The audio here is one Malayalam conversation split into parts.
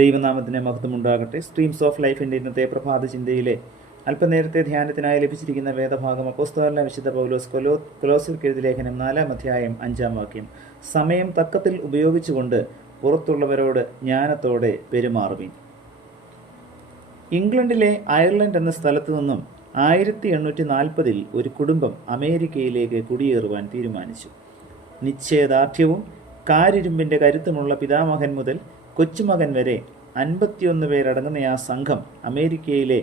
ദൈവനാമത്തിന് മഹത്വമുണ്ടാകട്ടെ. സ്ട്രീംസ് ഓഫ് ലൈഫിൻ്റെ ഇന്നത്തെ പ്രഭാത ചിന്തയിലെ അല്പനേരത്തെ ധ്യാനത്തിനായി ലഭിച്ചിരിക്കുന്ന വേദഭാഗം അപ്പോസ്തലനായ വിശുദ്ധ പൗലോസ് കൊലോസ്യർക്ക് എഴുതിയ ലേഖനം 4-ാം അധ്യായം 5-ാം വാക്യം. സമയം തക്കത്തിൽ ഉപയോഗിച്ചുകൊണ്ട് പുറത്തുള്ളവരോട് ജ്ഞാനത്തോടെ പെരുമാറുവിൻ. ഇംഗ്ലണ്ടിലെ അയർലൻഡ് എന്ന സ്ഥലത്തു നിന്നും 1840 ഒരു കുടുംബം അമേരിക്കയിലേക്ക് കുടിയേറുവാൻ തീരുമാനിച്ചു. നിശ്ചയദാർഢ്യവും കാരിരുമ്പിൻ്റെ കരുത്തുമുള്ള പിതാമഹൻ മുതൽ കൊച്ചുമകൻ വരെ 51 പേരടങ്ങുന്ന ആ സംഘം അമേരിക്കയിലെ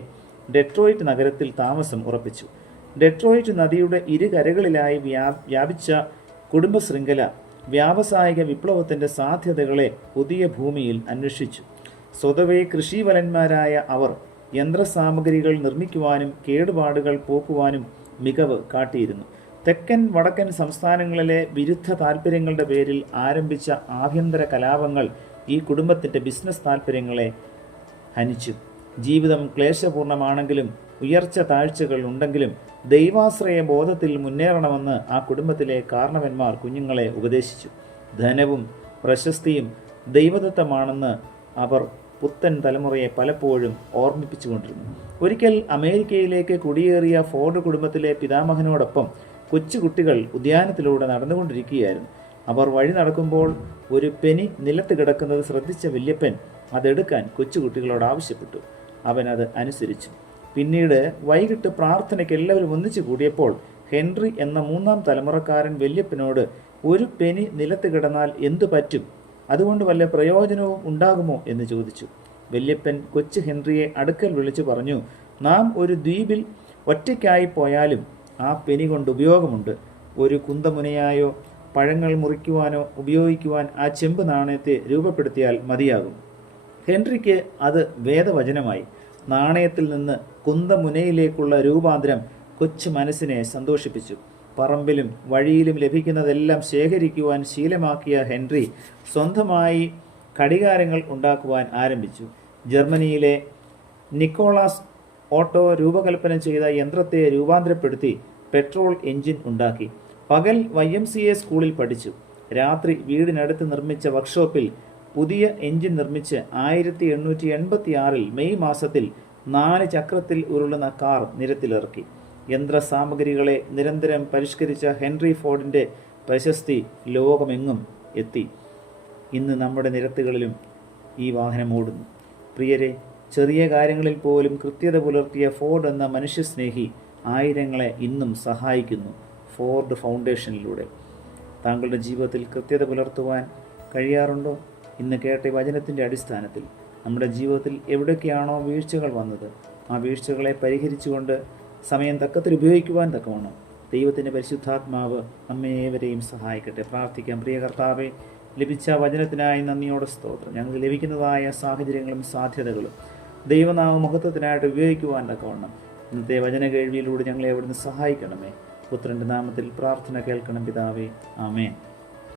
ഡെട്രോയിറ്റ് നഗരത്തിൽ താമസം ഉറപ്പിച്ചു. ഡെട്രോയിറ്റ് നദിയുടെ ഇരുകരകളിലായി വ്യാപിച്ച കുടുംബ ശൃംഖല വ്യാവസായിക വിപ്ലവത്തിൻ്റെ സാധ്യതകളെ പുതിയ ഭൂമിയിൽ അന്വേഷിച്ചു. സ്വതവേ കൃഷിവലന്മാരായ അവർ യന്ത്രസാമഗ്രികൾ നിർമ്മിക്കുവാനും കേടുപാടുകൾ പോക്കുവാനും മികവ് കാട്ടിയിരുന്നു. തെക്കൻ വടക്കൻ സംസ്ഥാനങ്ങളിലെ വിരുദ്ധ താൽപ്പര്യങ്ങളുടെ പേരിൽ ആരംഭിച്ച ആഭ്യന്തര കലാപങ്ങൾ ഈ കുടുംബത്തിൻ്റെ ബിസിനസ് താൽപ്പര്യങ്ങളെ ഹനിച്ചു. ജീവിതം ക്ലേശപൂർണമാണെങ്കിലും ഉയർച്ച താഴ്ചകൾ ഉണ്ടെങ്കിലും ദൈവാശ്രയ ബോധത്തിൽ മുന്നേറണമെന്ന് ആ കുടുംബത്തിലെ കാരണവന്മാർ കുഞ്ഞുങ്ങളെ ഉപദേശിച്ചു. ധനവും പ്രശസ്തിയും ദൈവദത്തമാണെന്ന് അവർ പുത്തൻ തലമുറയെ പലപ്പോഴും ഓർമ്മിപ്പിച്ചുകൊണ്ടിരുന്നു. ഒരിക്കൽ അമേരിക്കയിലേക്ക് കുടിയേറിയ ഫോർഡ് കുടുംബത്തിലെ പിതാമഹനോടൊപ്പം കൊച്ചുകുട്ടികൾ ഉദ്യാനത്തിലൂടെ നടന്നുകൊണ്ടിരിക്കുകയായിരുന്നു. അവർ വഴി നടക്കുമ്പോൾ ഒരു പെനി നിലത്ത് കിടക്കുന്നത് ശ്രദ്ധിച്ച വല്യപ്പൻ അതെടുക്കാൻ കൊച്ചുകുട്ടികളോട് ആവശ്യപ്പെട്ടു. അവൻ അത് അനുസരിച്ചു. പിന്നീട് വൈകിട്ട് പ്രാർത്ഥനയ്ക്ക് എല്ലാവരും ഒന്നിച്ചു കൂടിയപ്പോൾ ഹെൻറി എന്ന 3-ാം തലമുറക്കാരൻ വല്യപ്പനോട്, ഒരു പെനി നിലത്ത് കിടന്നാൽ എന്തു പറ്റും? അതുകൊണ്ട് വല്ല പ്രയോജനവും ഉണ്ടാകുമോ എന്ന് ചോദിച്ചു. വല്യപ്പൻ കൊച്ചു ഹെൻറിയെ അടുക്കൽ വിളിച്ചു പറഞ്ഞു, നാം ഒരു ദ്വീപിൽ ഒറ്റയ്ക്കായി പോയാലും ആ പെനി കൊണ്ട് ഉപയോഗമുണ്ട്. ഒരു കുന്തമുനയായോ പഴങ്ങൾ മുറിക്കുവാനോ ഉപയോഗിക്കുവാൻ ആ ചെമ്പ് നാണയത്തെ രൂപപ്പെടുത്തിയാൽ മതിയാകും. ഹെൻറിക്ക് അത് വേദവചനമായി. നാണയത്തിൽ നിന്ന് കുന്തമുനയിലേക്കുള്ള രൂപാന്തരം കൊച്ചു മനസ്സിനെ സന്തോഷിപ്പിച്ചു. പറമ്പിലും വഴിയിലും ലഭിക്കുന്നതെല്ലാം ശേഖരിക്കുവാൻ ശീലമാക്കിയ ഹെൻറി സ്വന്തമായി ഘടികാരങ്ങൾ ഉണ്ടാക്കുവാൻ ആരംഭിച്ചു. ജർമ്മനിയിലെ നിക്കോളാസ് ഓട്ടോ രൂപകൽപ്പന ചെയ്ത യന്ത്രത്തെ രൂപാന്തരപ്പെടുത്തി പെട്രോൾ എഞ്ചിൻ ഉണ്ടാക്കി. പകൽ YMCA സ്കൂളിൽ പഠിച്ചു. രാത്രി വീടിനടുത്ത് നിർമ്മിച്ച വർക്ക്ഷോപ്പിൽ പുതിയ എഞ്ചിൻ നിർമ്മിച്ച് 1886 മെയ് മാസത്തിൽ 4 ചക്രത്തിൽ ഉരുളുന്ന കാർ നിരത്തിലിറക്കി. യന്ത്രസാമഗ്രികളെ നിരന്തരം പരിഷ്കരിച്ച ഹെൻറി ഫോർഡിൻ്റെ പ്രശസ്തി ലോകമെങ്ങും എത്തി. ഇന്ന് നമ്മുടെ നിരത്തുകളിലും ഈ വാഹനം ഓടുന്നു. പ്രിയരെ, ചെറിയ കാര്യങ്ങളിൽ പോലും കൃത്യത പുലർത്തിയ ഫോർഡ് എന്ന മനുഷ്യസ്നേഹി ആയിരങ്ങളെ ഇന്നും സഹായിക്കുന്നു. ഫോർഡ് ഫൗണ്ടേഷനിലൂടെ താങ്കളുടെ ജീവിതത്തിൽ കൃത്യത പുലർത്തുവാൻ കഴിയാറുണ്ടോ? ഇന്ന് കേട്ട വചനത്തിൻ്റെ അടിസ്ഥാനത്തിൽ നമ്മുടെ ജീവിതത്തിൽ എവിടെയൊക്കെയാണോ വീഴ്ചകൾ വന്നത്, ആ വീഴ്ചകളെ പരിഹരിച്ചുകൊണ്ട് സമയം തക്കത്തിൽ ഉപയോഗിക്കുവാൻ തക്കവണ്ണം ദൈവത്തിൻ്റെ പരിശുദ്ധാത്മാവ് നമ്മേവരെയും സഹായിക്കട്ടെ. പ്രാർത്ഥിക്കാം. പ്രിയ കർത്താവേ, ലഭിച്ച വചനത്തിനായി നന്ദിയോടെ സ്തോത്രം. ഞങ്ങൾക്ക് ലഭിക്കുന്നതായ സാഹചര്യങ്ങളും സാധ്യതകളും ദൈവനാമ മഹത്വത്തിനായിട്ട് ഉപയോഗിക്കുവാൻ തക്കവണ്ണം ഇന്നത്തെ വചന കേൾവിയിലൂടെ ഞങ്ങളെ അവിടുന്ന് സഹായിക്കണമേ. പുത്രൻ്റെ നാമത്തിൽ പ്രാർത്ഥന കേൾക്കണം പിതാവേ. ആമേൻ.